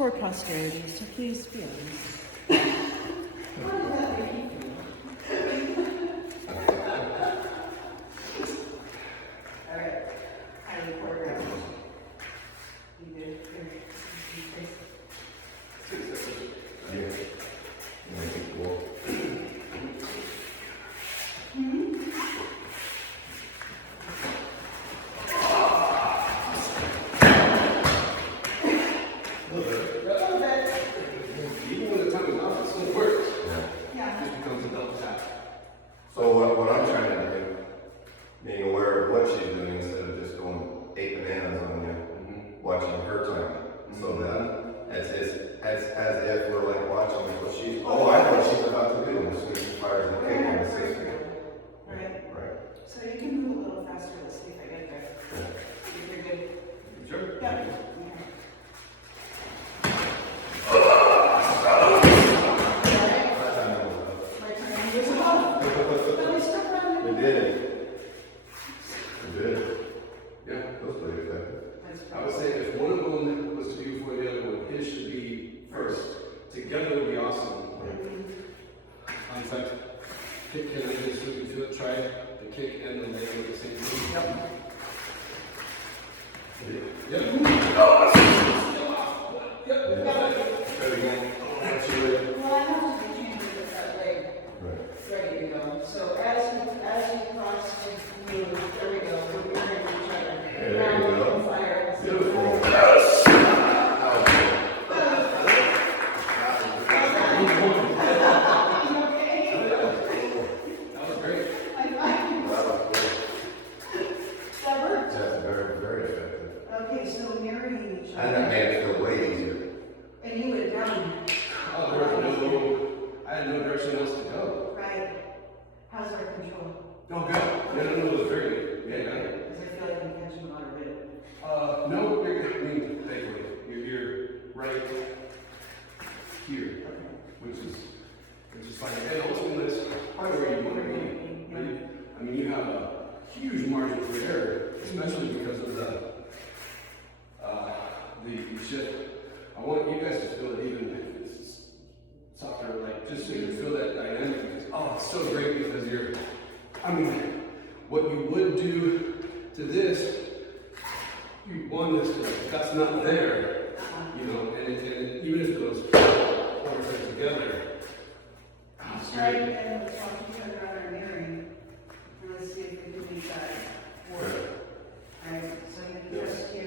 for posterity, so please be honest. All right, highly choreographed. You did. Yeah. Cool. Even when the tongue is off, it still works. Yeah. It just becomes a double tap. So what I'm trying to do, being aware of what she's doing instead of just going 8 bananas on you, watching her time, so that as if we're like watching like what she's. Oh, I know what she's about to do as soon as she fires the kick on the system. Right. Right. So you can move a little faster. Let's see if I get there. You're good. Sure. Yeah. That time was up. My turn was off. But we stuck around. We did it. We did it. Yeah. That was pretty effective. That's I would say if one of them was to be before the other one, his should be first. Together would be awesome. In fact, kick, can I just look into it, try the kick and the leg at the same time? Yep. Yep. Try it again. That's your way. Well, I have to be changed with that leg Right. ready to go. So as you cross the move, there we go. We're hearing each other. There you Now we go. can fire. Beautiful. That was great. That worked. That's very, very effective. Okay, so mirroring each And that other. made it feel way easier. And you went down. Oh, I had no direction else to go. Right. How's our control? Oh, good. No, it was very good. Yeah, yeah. Because I feel like I'm catching a lot of it. No, I mean, thankfully, you're right here, which is fine. And ultimately, that's probably where you want to be. Right? I mean, you have a huge margin for error, especially because of the shift. I want you guys to feel it even if it's softer, like just so you feel that dynamic. Because it's so great because what you would do to this, you want this to, that's not there, and even if it goes together. It's Right, great. and let's watch each other on our mirroring. And let's see if we can make that work. Alright, so I'm gonna trust you.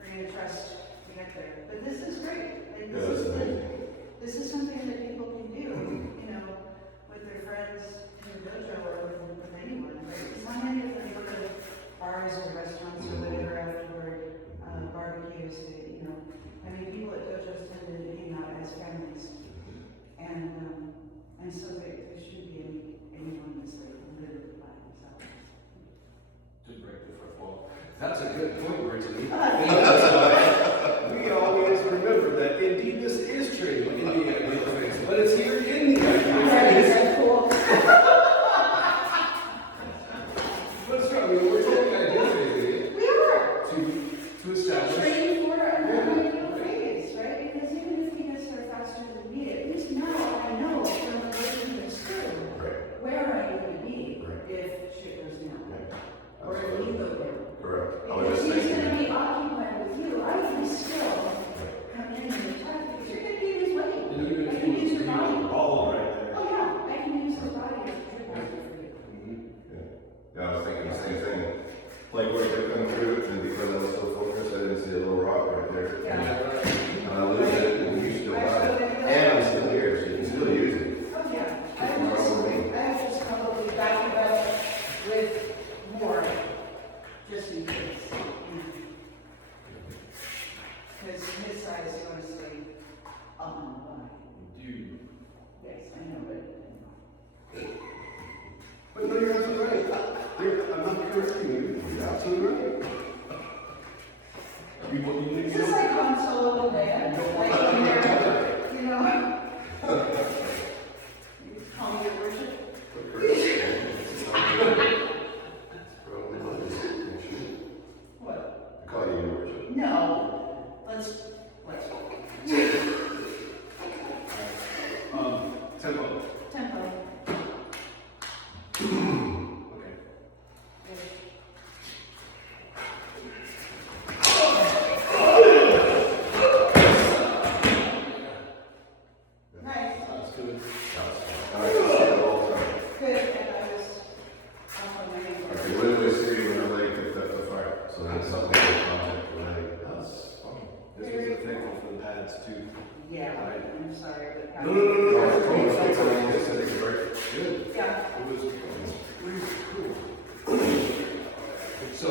We're gonna trust to get there. But this is great. Like, Yeah, that's amazing. this is something that people can do, with their friends in the dojo or with anyone, right? Because how many of them go to bars or restaurants or whatever afterward, barbecues, people at dojos tend to hang out as families. And so there shouldn't be anyone that's like literally by themselves. To break the fourth wall. That's a good point, Brittany. We always remember that indeed this is training in the ideal phase, but it's here in the ideal phase. That's cool. But it's not, we're talking ideal phase, We are. to establish. Training for an ideal phase, right? Because even if you guys are faster than me, at least now I know from the version of school where I need to be if shit goes down. Or if you go down. Correct. I was If just he's thinking. gonna be occupied with you, I can still come in and attack because you're gonna be in his way. And even I if can you use your body. ball right there. Oh yeah, I can use his body as a trip hazard for you. Yeah, I was thinking the same thing. Like where they come through, and because I was so focused, I didn't see a little rock right there. Yeah. And I lose it, and you still got it. And I'm still here, so you can still use it. Oh yeah. Keep more over me. I would just probably back it up with more, just in case. Because his side is going to stay up on the line. Dude. Yes, I know, but. But no, you're absolutely right. I'm not correcting you. You're absolutely right. You Is this like on solo band? Like when they're, you call me your worship? What? I call you your worship. No, let's So that's something that the project, right? That's fun. This was a thankful for the pads too. Yeah, I'm sorry, but. No. This is great. Good. Yeah. It was really cool. So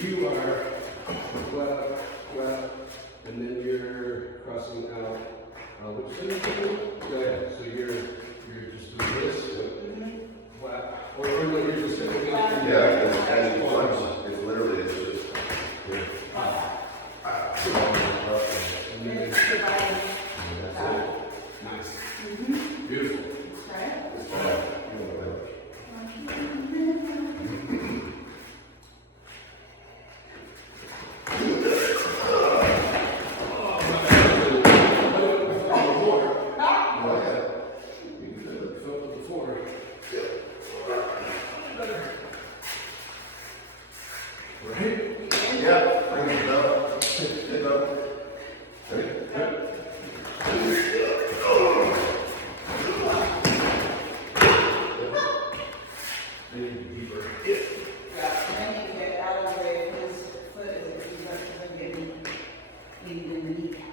you are flat, and then you're crossing out. Which side are you doing? Yeah. So you're just doing this, flat, or no, you're just sitting. Yeah, and you punch, it's literally, it's just, Yeah. And And then it's divided. that's it. nice, Mm-hmm. beautiful. Right? Yeah, bring it up. Get it up. Ready? Yeah, and then you get out of the way of his foot as it comes up, because I'm getting leaned in the kneecap.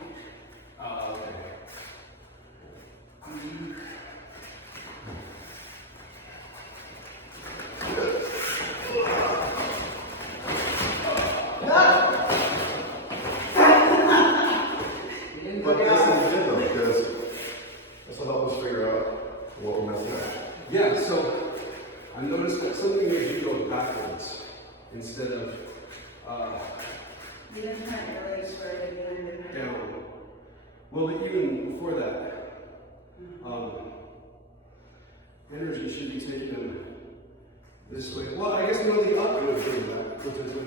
You didn't go But this down. is good though, because this will help us figure out what we're missing at. Yeah, so I noticed that something made you go backwards instead of You didn't kind of really swear to behind it. down. Well, but even before that, energy should be taking them this way. Well, I guess no, the up would have been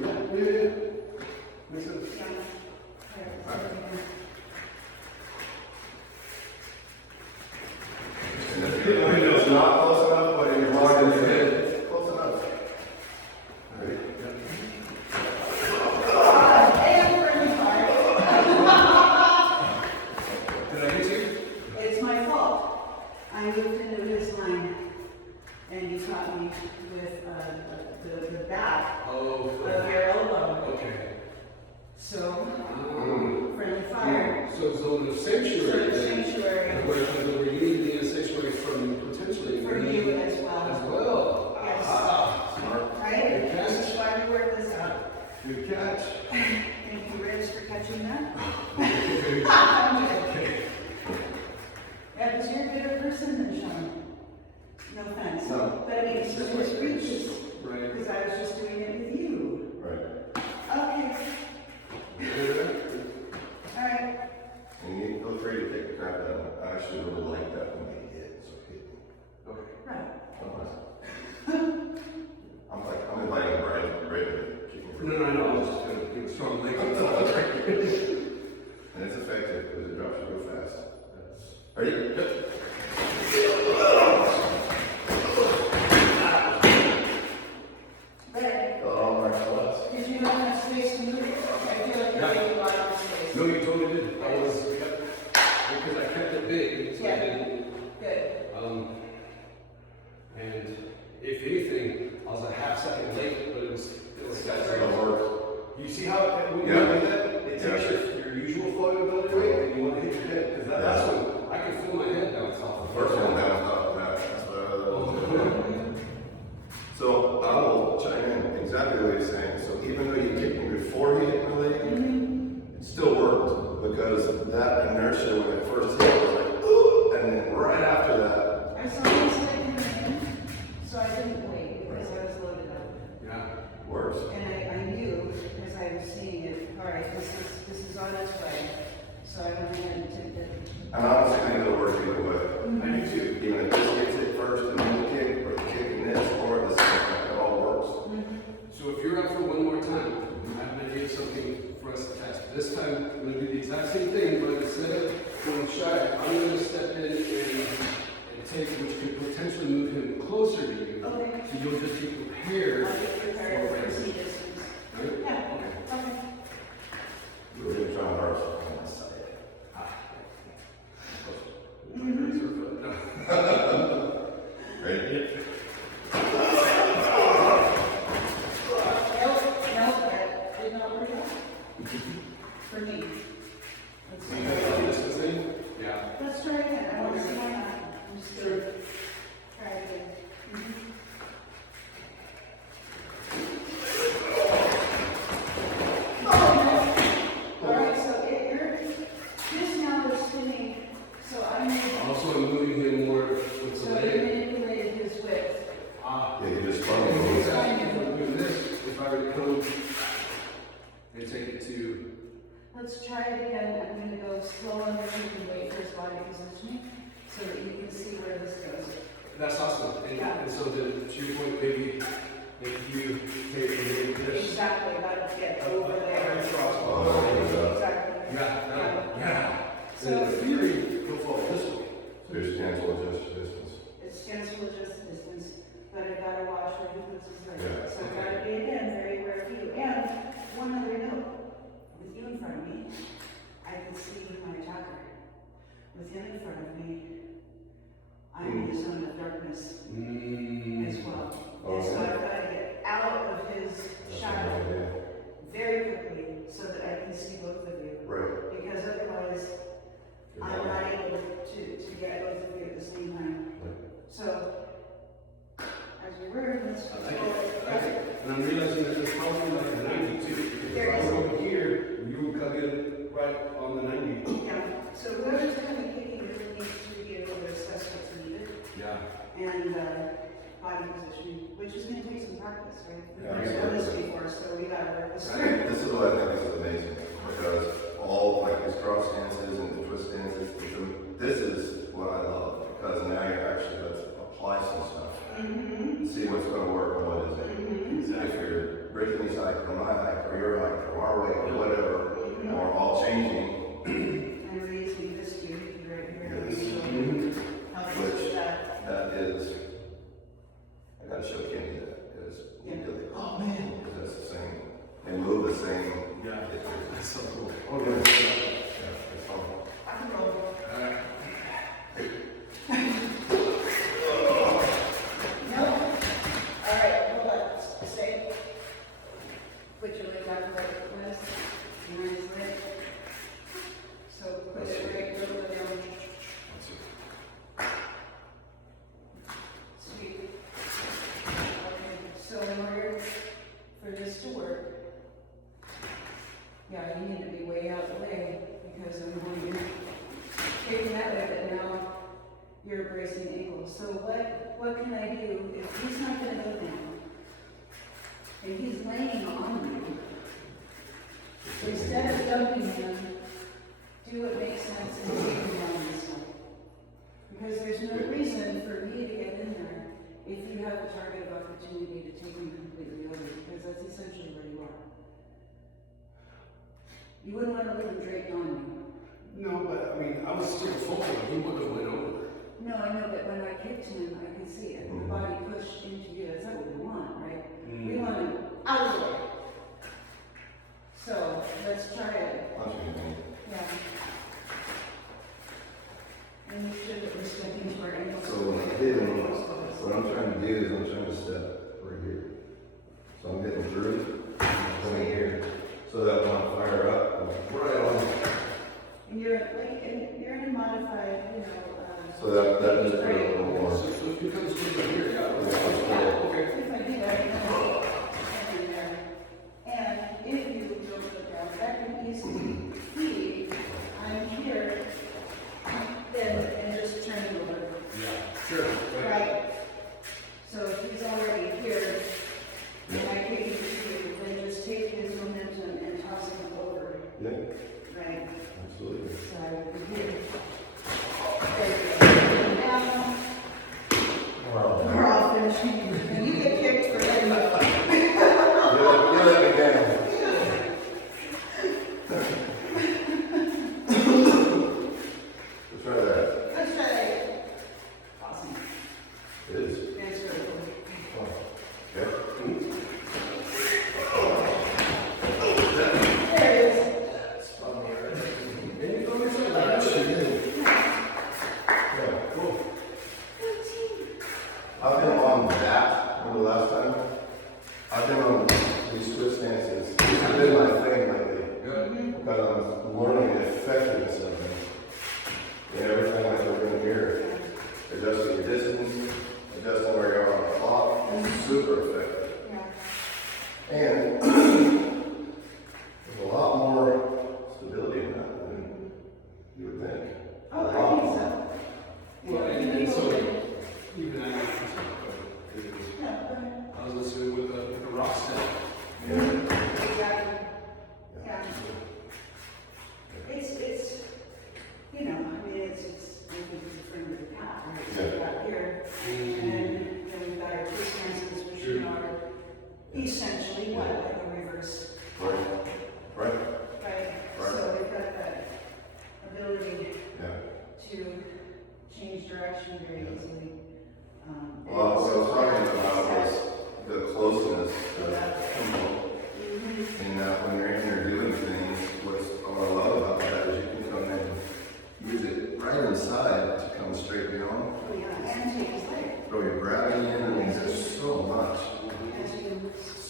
that. Yeah. Makes sense. And if it's not close enough, but in your mind, it's close enough. Ready? Did I get you? It's my fault. I moved into his line, and you caught me with the back Oh, of your elbow. okay. So, friendly fire. So zone of sanctuary. then. Sanctuary Where you need to be a sanctuary from potentially for you as well. as well. Yes. Smart. Right? This is why we work this out. Good catch. Thank you, Rich, for catching that. Yeah, because you're a better person than Sean. No offense. No. But I mean, so his reach is, Right. because I was just doing it with you. Right. Okay, all right. And you feel free to take the crap out of it. I actually really like that when they hit, so hit me. Okay. Right. I'm inviting Brad to keep me from. No, I was just gonna give a strong leg. And it's effective because it drops you real fast. Ready? Yep. Brad, All right, class. did you not have space to move? I feel like Yeah. you gave a lot of space. No, you totally did. Because I kept it big, so I Yeah. didn't. Good. And if anything, I was a half second late, but it was That'll work. You see how when you Yeah. do that, it takes your usual floatability rate and you want to hit your head. Because that's when I can feel my head bounce off. First one down, top of that. That's what So I will chime in exactly what he's saying. So even though you kicked me before he hit my leg, it still worked because that inertia when it first hit was like, ooh, and then right after that, I saw this thing coming in, so I didn't wait because I was loaded up. Yeah. works. And I knew, as I was seeing it, all right, this is on its way. So I went ahead and took it. And honestly, I think it'll work either way. I do too. Even if this gets it first and then the kick, or the kicking this, or the second, it all works. So if you're up for one more time, I'm going to give something for us to test. This time, I'm going to do the exact same thing, but instead of going shy, I'm going to step in and take, which could potentially move him closer to you. Okay. So you'll just be prepared. I'll get prepared for some distance. Right? Yeah, okay. We're going to try ours on this side. Ready? No, For me. Let's So you guys like this thing? Yeah. let's try again. I want to see why not. I'm just gonna try it again. Oh, no. All right, so this now is spinning, so I'm moving. Also, I'm moving him more with the So leg. you manipulated his width. Ah. Yeah, you just spun Okay, it. exactly. If I'm doing this, if I were to come and take it to, Let's try it again. I'm gonna go slow on the and wait for his body positioning so that you can see where this goes. that's awesome. Yeah. And so to your point, maybe if you take this. Exactly, that'll get over there. Oh, Exactly. Yeah. So So in theory, he'll fall this way. so your stance will adjust your distance. it stands to adjust the distance, but I gotta watch where he puts his leg. Yeah. So I gotta be again very aware of you. And one other note, with you in front of me, I can see my attacker. With him in front of me, I'm in a zone of darkness as well. Oh, And so yeah. I've gotta get out of his That's a shadow good idea. very quickly so that I can see both of you. Right. Because otherwise, You're I'm fine. not able to get both of you at the same time. So, as we were, let's I go. like it. I like it. And I'm realizing that there's probably like a 92. If There I is. was over here, you would come in right on the 90. Yeah, so whoever's coming kicking really needs to be able to assess what's needed Yeah. and body positioning, which is gonna take some practice, right? Yeah, We've yeah. done this before, so we gotta work this I through. think this is what I think is amazing, because all like these cross stances and the twist stances, this is what I love, because now you actually let's apply some stuff. See what's gonna work and what isn't. If you're Brittany's height or my height or your height or our weight or whatever, or all changing, And we're using this cue right here. Yes. So, help us with Which- that. that is, I gotta show Kenny that, because Yeah. oh man, because that's the same, they move the same. Yeah. That's so cool. Oh, yeah. Yeah, it's fun. I can roll. No. All right, hold on. Stay. Put your leg out where it was. And then his leg. So put it right a little bit down. Sweet. Okay, so in order for this to work, yeah, you need to be way out the way because I'm going to taking that way, but now you're bracing ankles. So what can I do if he's not going to go down? If he's laying on you, instead of dumping him, do what makes sense and take him down this way. Because there's no reason for me to get in there if you have a target of opportunity to take him completely over, because that's essentially where you are. You wouldn't want to leave him draped on you. No, but I mean, I was still falling. He would have went over. No, I know, but when I kicked him, I could see it. The body pushed into you. That's not what we want, right? We want him out of the way. So let's try it. Punch me, Yeah. And you should be stepping to our ankles. So when I hit him, what I'm trying to do is I'm trying to step right here. So I'm getting through, going here, so that when I fire up, I'm right on. And you're like, you're in a modified, So that just put a little more. So if you come straight from here, yeah. Yeah. Okay. If I do that, I'm in there. And if you don't put down, that can easily be, I'm here, and just turn it over. Yeah. Sure. Right? So if he's already here, and I take it to you, then just take his momentum and toss him over, Yeah, right? absolutely. So I would be here. There you go. Now, we're all finishing, and you get kicked for letting up. You let me down. Let's try that. Let's try it. Awesome. It is. It's really cool. Okay. There it is. That's funny, right? And you know, it's like that.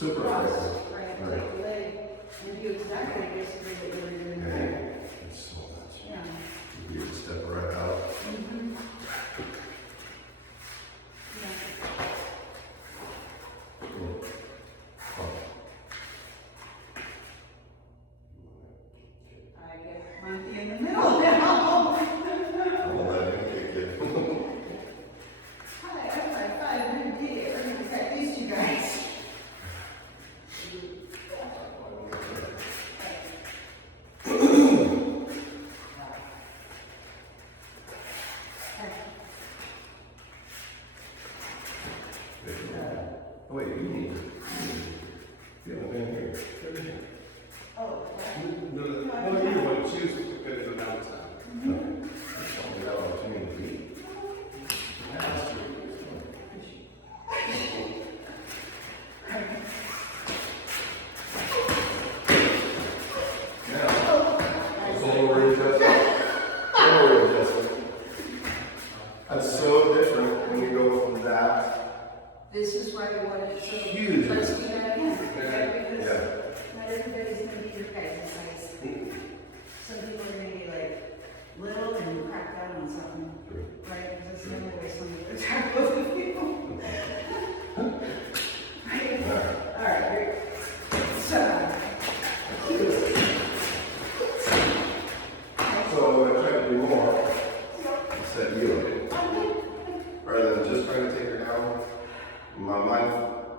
Super cross, effective. right, Right. take the leg, and do exactly basically what you were doing Yeah, there. it's so much. Yeah. You can step right out. Mhm. Yeah. Oh. I get monkey in the middle now. I'll let him kick it. Hi, I'm like 500 feet. We're gonna cut these two guys. Oh, wait, you need to. You haven't been here. Oh, No, you want to choose to go down this time. We got opportunity to be. That's so different when you go from that. this is why I wanted to. Huge. Let's do that again. Okay? Because Yeah. not everybody's gonna be your guys' size. Some people are gonna be like little and crack down on something, right? Because that's the only way somebody will attack both of you. Right? All right, great. So. So I tried to do more. Set you up. Rather than just trying to take her down. My mind,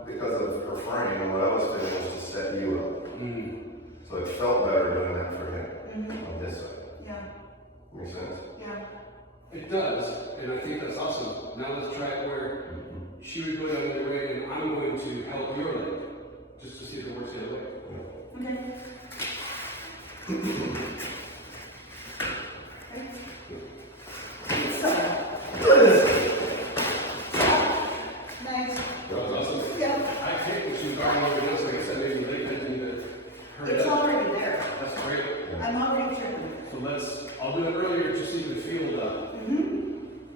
because of her frame and what I was doing was to set you up. So it felt better doing that for him on this side. Yeah, Makes sense? yeah. It does, and I think that's awesome. Now let's try it where she would go down the other way, and I'm going to help your leg, just to see if it works the other way. Okay. So. Nice. That was awesome. Yeah, I hate when she's already over this, like I said, maybe late, I need to hurry it's up. already there. That's great. I'm already tripping. So I'll do it earlier just so you can feel the.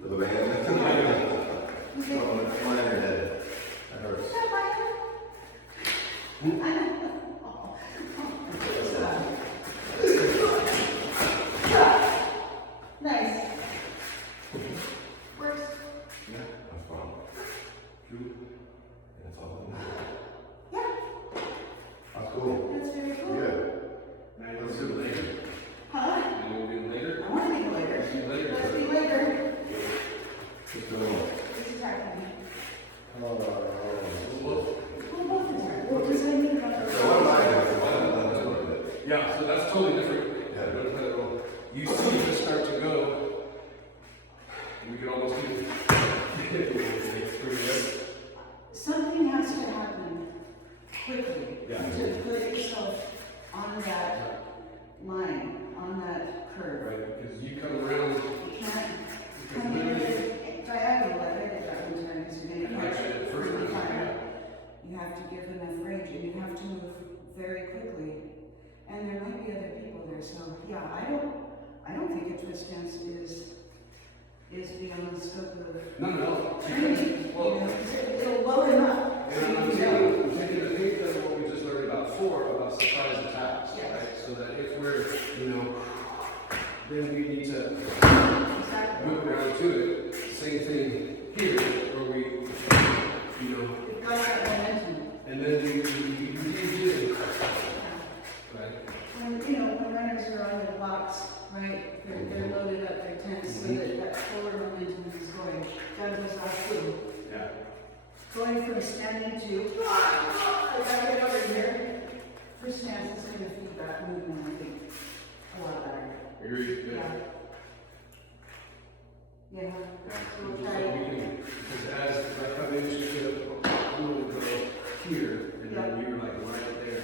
For the band? No, it's mine in your head. That hurts. Nice. Works. Yeah, that's fine. True. That's all I need. Yeah, That's cool. that's very cool. Yeah. Man, let's do it later. Huh? You want to do it later? I want to be later. See you later. Let's be later. Just doing it. This is happening. Well, Well, both is right. What does that mean about so what am I doing? What am I doing? Yeah, so that's totally different. Yeah. You see this start to go, we could almost do Something has to happen quickly Yeah. to put yourself on that line, on that curve. right, because you come around, You can't come in diagonal like I did that one time because you're gonna catch it First really one, high. You have to give enough range and you have to move very quickly. And there might be other people there, so yeah, I don't think a twist dance is beyond the scope of no. training. Well, You know, 'cause it'll load him up. and I'm taking the thing that what we just learned about surprise attacks, Yes. right? So that if we're, then we need to Exactly. move around to it. Same thing here, where we, We've got that momentum. and then we do, right? When runners are on the blocks, right, they're loaded up, they're tense, so that forward momentum is going. That goes off too. Yeah. Going from standing to, I gotta get over here. First stance is gonna feed that movement, I think, a lot better. Agreed. Yeah. Yeah. Yeah, So so we'll we try. can, because as I come in, she said, I'm gonna go here, and then you were like right there.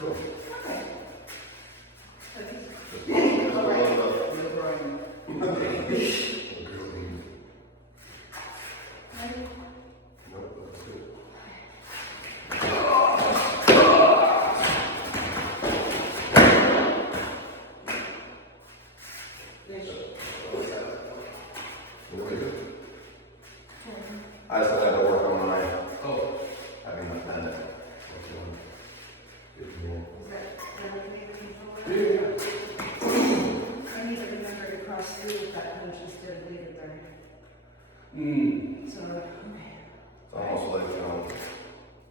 Cool. Okay. That's All what I right. love You're growing. about- Ready? Nope, that's good. Fish. What do we do? Turn. I So, okay. It's almost like,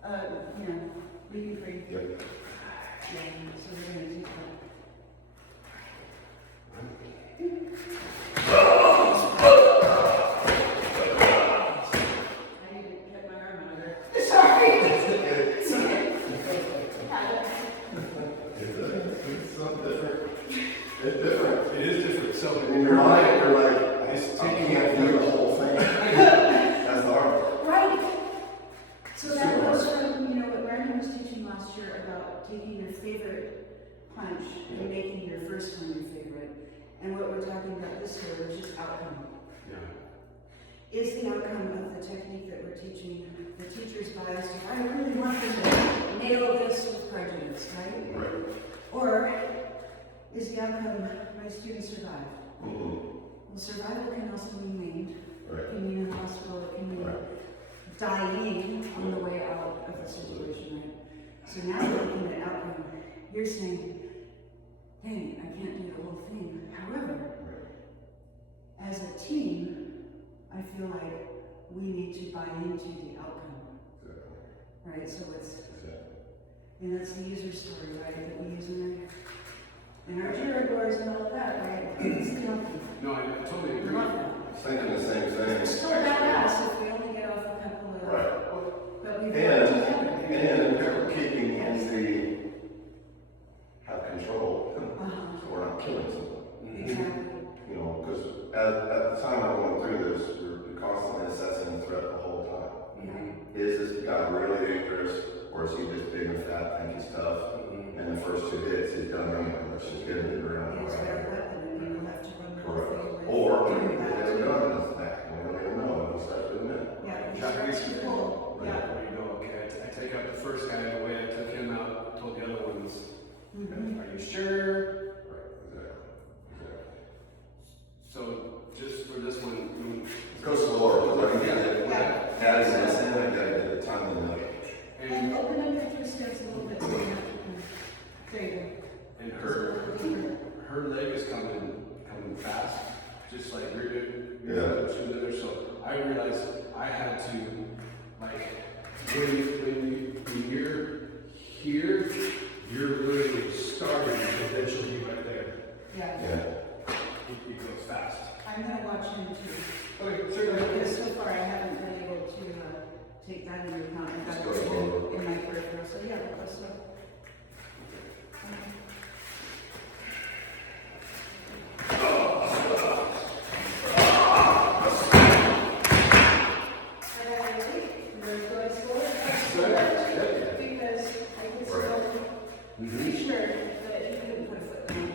Yeah, leaving free. yep. Yeah, so we're gonna do that. I need to get my arm out of there. Sorry. It's something different. It's different. It is different, so. In your mind, you're like, It's I taking can't do the whole thing. That's the hard part. Right. So that goes from, you know, what Brandon was teaching last year about taking your favorite punch and making your first one your favorite. And what we're talking about this year, which is outcome. Yeah. Is the outcome of the technique that we're teaching the teacher's bias to, I really want them to nail this with prejudice, right? Right. Or is the outcome my students survive? Mm-hmm. Well, survival can also mean maimed. Right. It can mean in the hospital, it can mean Right. dying on the way out of the situation, right? So now we're looking at outcome. You're saying, hey, I can't do the whole thing. However, Right. as a team, I feel like we need to buy into the outcome, Exactly. right? So it's, Exactly. and that's the user story, right, that we use in our Jira boards and all of that, right? It's the outcome. No, I totally We agree. love that. Thinking the same thing. It's still badass if we only get off a couple of, Right. but we've And we're keeping the, have control, so we're not killing someone. Exactly. You know, because at the time I went through this, you're constantly assessing the threat the whole time. Yeah. Is this guy really dangerous, or is he just big and fat, think he's tough? And the first 2 hits, he's done anyway. Let's just get him around. It's got a weapon and you don't have to run the whole Correct. thing with. Or he has a gun in his back, and we don't even know if he starts doing that. Yeah, it Jack starts to Reese. pull. Yeah. There you go, okay, I take out the first guy away, I took him out, told the other ones, Mhm. are you sure? Right, exactly. So, just for this one, Go slower, because I can get it. Yeah. Adding this in, I gotta get the time limit. And and, open up your twist steps a little bit so you have to, there you go. and her leg is coming fast, just like you're doing. Yeah. She was in there, so I realized I had to, like, when you're here, you're literally starting, and then she'll be right there. Yeah. Yeah. It goes fast. I'm gonna watch him too. Okay, certainly. Because so far I haven't been able to take that into account. I've got Just go this slower. in my peripheral, so yeah, go slow.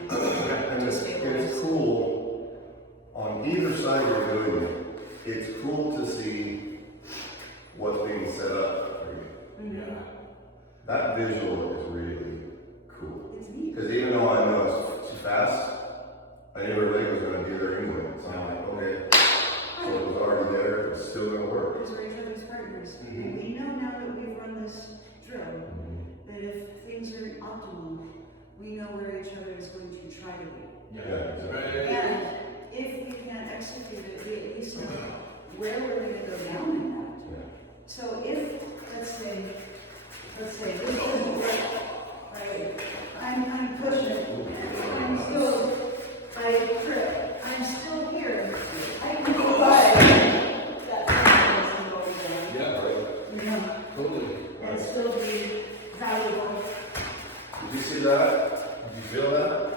And it's cool, on either side you're doing it, it's cool to see what's being set up for you. Yeah. That visual is really cool. It's neat. Because even though I know it's fast, I knew her leg was gonna be there anyway, so I'm like, okay. So it was already there, it's still gonna work. Because we're each other's partners. Mhm. We know now that we've run this drill, that if things are optimal, we know where each other is going to try to be. Yeah, exactly. And if we can't execute it, we at least know where we're gonna go down in that. Yeah. So if, let's say this doesn't work, right? I'm pushing, I'm still, I trip, I'm still here. I can provide that confidence over there, Yeah, right. you know, Totally. and still be valuable. Did you see that? Did you feel that?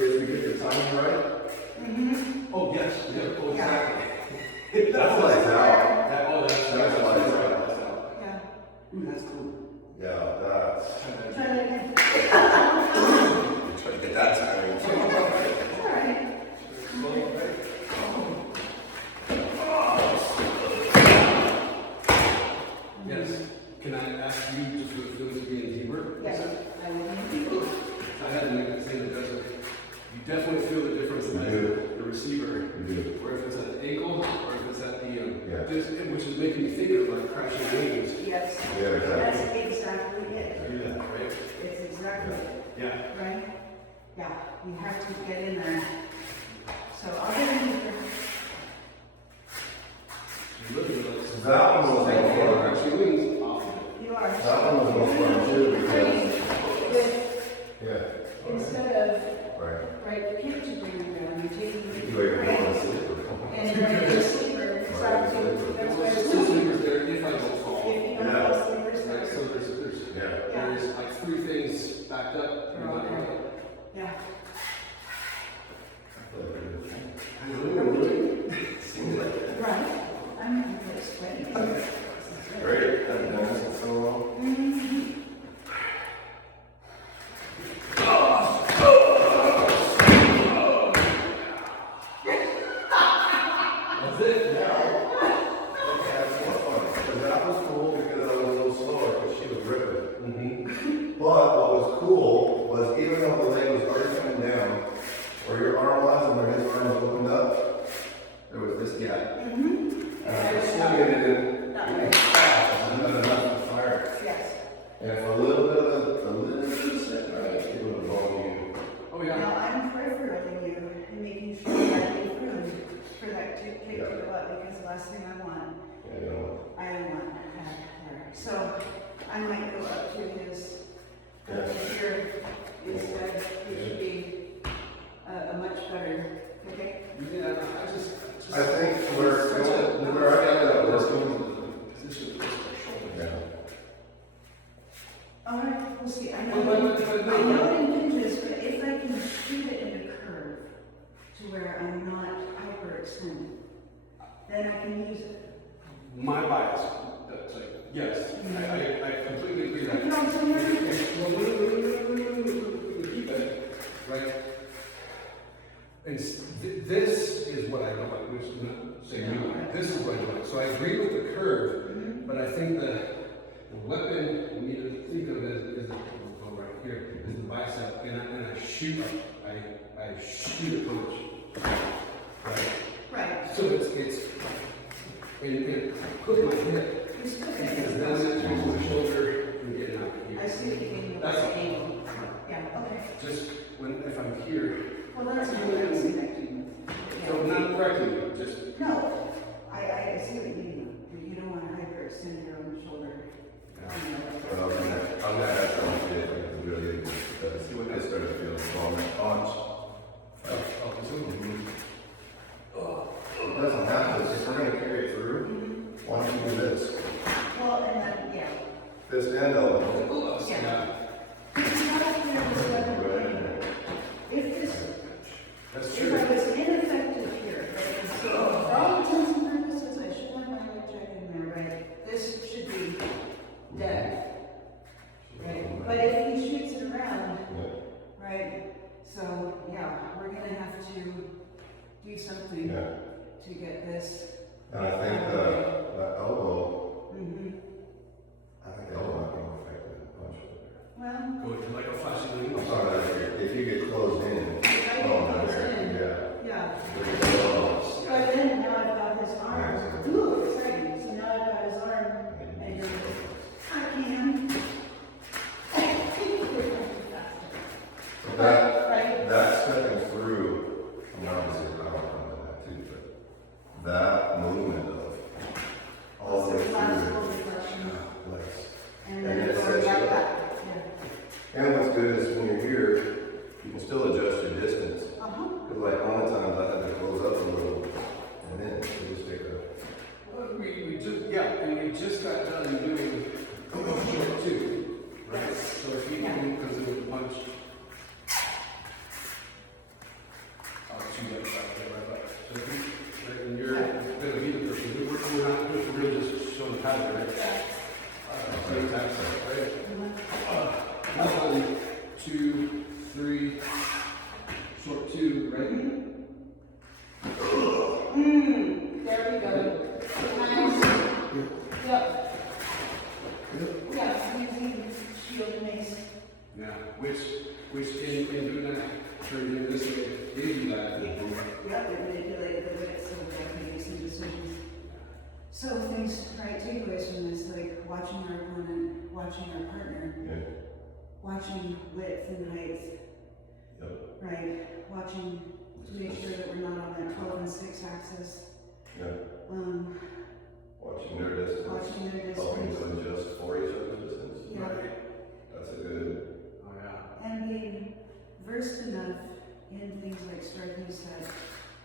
If we get the timing right, Mm-hmm. Oh, yes, yeah, oh, Yeah. exactly. that's lights out. That, oh, that's That's lights out. That's out. Yeah. Ooh, that's cool. Yeah, that's. Try that again. Try to get that timing too. All right. Yes. Can I ask you just what it feels to be in deeper? Yes, I will be. I had to make the same adjustment. You definitely feel the difference You as do. the receiver, You do. or if it's at the ankle, or if it's at the, Yeah. which is making me think of like crashing waves. Yes. Yeah, exactly. That's exactly it. Do that, right? It's exactly it, Yeah. right? Yeah, you have to get in there. So I'll get in here. I might go up to his, Yeah. here, instead, it should be a much better, okay? Yeah, I think where I got that working, position of the shoulder. yeah. All right, we'll see, I But know no. it hinges, but if I can shoot it in a curve to where I'm not hyperextended, then I can use it. My bias, that's like, yes, I completely agree that. You know what I'm saying? Well, we keep it, right? And this is what I don't like, which is not saying you like, this is what I don't like. So I agree with the curve, but I think the weapon we need to think of is we'll go right here, is the bicep, and I shoot I shoot a punch. Right? Right. So it's and put my hip. You still Because can. then it turns to the shoulder and getting out here. I see what you mean with That's the all. angle. Yeah, okay. Just when, if I'm here, Well, that's what I was connecting with. so not correcting you, just, No, I see what you mean. You don't want to hyperextend your own shoulder. You know, Well, I'm gonna have to see if I can do it because I started feeling strong and punch. It doesn't have to, if we're gonna carry it through, why don't you do this? Well, and then, yeah. Fist and elbow. Yeah. It's not clear this weapon. If this, that's if true. I was ineffective here, right, so for all intents and purposes, I should have my leg check in there, right? This should be dead, right? But if he shoots it around, Yeah, right, so, yeah, we're gonna have to do something yeah. to get this. And I think the elbow, Mm-hmm. I think the elbow might be more effective than the punch. Well, Go to like a flashing I'm sorry, if you get closed in. if I get close in, yeah. Yeah. But then now I've got his arm. Ooh, exciting. So now I've got his arm. And you're, I can. So that, Right? that stepping through, I mean, obviously the power comes in that too, but that movement of all the way So classical through. reflection. Nice. And And then it going sets back you up. back. Yeah. And what's good is when you're here, you can still adjust your distance. Uh-huh. Because like one of the times I had to close up a little, and then you just take a, Well, we just, yeah, and we just got done doing short two, right? So if you can, because it would punch. I'll shoot that back there, right? So if you, right, and you're gonna be the person, we're not, we're just showing the pattern, right? Same time, right? One, two, three, short two, right? There we go. Nice. Yep. Yeah, using shield and mace. Yeah, which in doing that, turning this way, gave you that. Yep, it manipulated the width so that I can make some decisions. So things, right, takeaways from this, like watching our opponent, watching our partner, yeah, watching width and height, yep, right? Watching to make sure that we're not on that 12 and 6 axis. yeah. Watching Watching their distance. their Helping distance. to adjust for each other's distance. Yeah. That's a good, Oh, yeah. And being versed enough in things like striking set,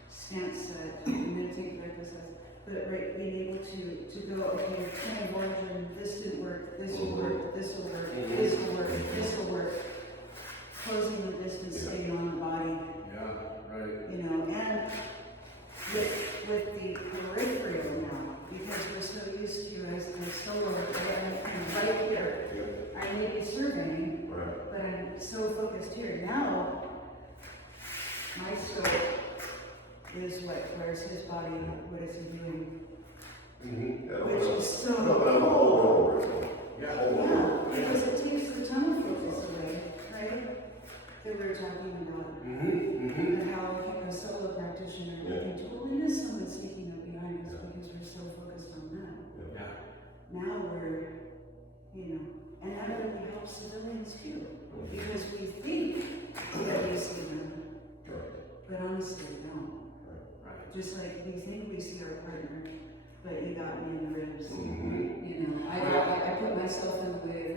stance set, meditative practice sets, but right, being able to go, okay, kind of origin, this didn't work, this will work, this will work, this will work, this will work. Closing the distance, Yeah. staying on the body, Yeah, right. you know, and with the peripheral now, because we're so used to as the solo, and right here, yep, I may be surveying, right. but I'm so focused here. Now, my scope is where's his body, what is he doing? Mm-hmm. Yeah, Which is so open up the whole cool. world. Yeah. Whole Yeah, because it takes the tunnel focus away, right? That we were talking about. Mm-hmm, mm-hmm. And how if you're a solo practitioner, you Yeah. think, well, there is someone sneaking up behind us because we're so focused on that. Yeah. Now we're, you know, and that really helps civilians too, because we think that we see them, but honestly we don't. Right. Just like we think we see our partner, but you got me in the ribs. Mm-hmm. You know, I put myself in the way of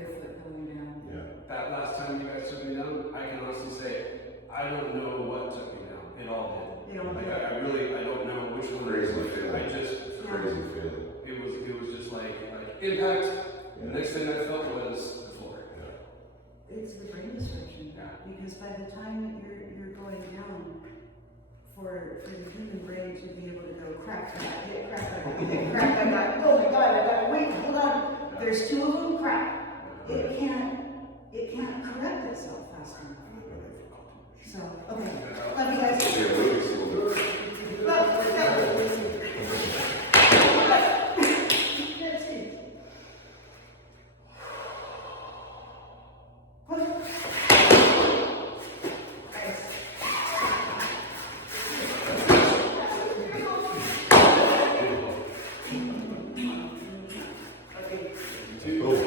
impacts took me down, I can honestly say, I don't know what took me down. It all did. You don't Like, know. I really, I don't know which one. Crazy feeling. I just, It's a crazy feeling. it was just like impact. The next thing I felt was the floor. It's the brain disruption. Yeah. Because by the time you're going down, for the human brain to be able to go crap, hit crap, hit crap, I got, oh my god, I gotta wait, hold on. There's two of them, crap. It can't correct itself fast enough. So, okay, love you guys. Yeah, really cool. Love, That's it. Cool.